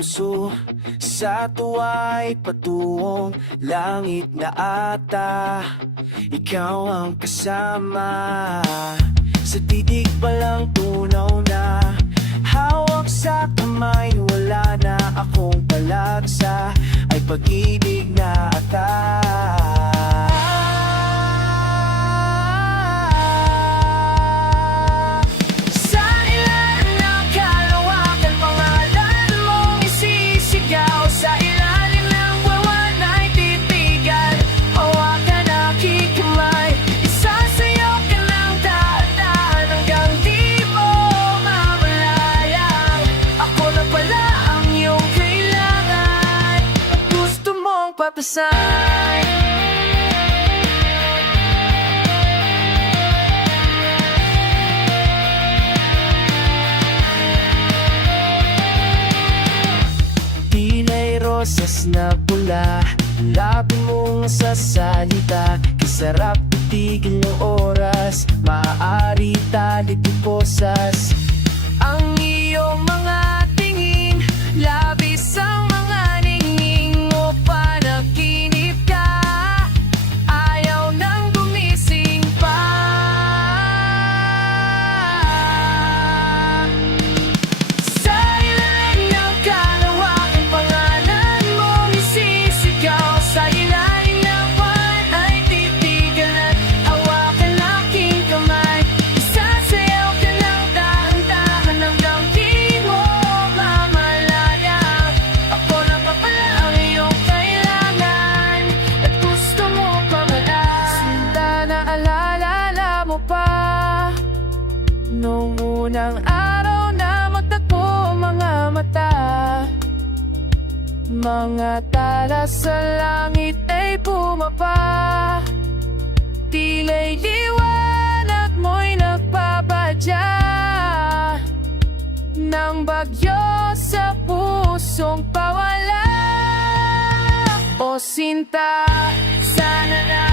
puso sa tuwa'y patungong langit na ata. Ikaw ang kasama, sa titig pa lang tunaw na. Hawak sa kamay, wala na akong palagsa, ay pag-ibig na ata. Papasay. Tila'y rosas na pula, lapin mong sasalita. Kisarap itigil ng oras, maaari talit iposas. Ang iyong mga tingin, labis ang mga ningning mo. Panaginip ka, ayaw nang gumising pa. Sa ilalim ng kalawakan, pangalan mong isisigaw. Sa ilalim ng buwan ay titigan, hawakan aking kamay. Isasayaw ka ng dahan-dahan hanggang di mo mamalayan. Ako lang pa pala ang iyong kailangan, at gusto mo pa pala. Sinta na alala mo pa nung unang araw na magtagpo ang mga mata. Mga tala sa langit ay bumaba, tila'y liwanag mo'y nagpabadya ng bagyo sa pusong pawala. O sinta, sana na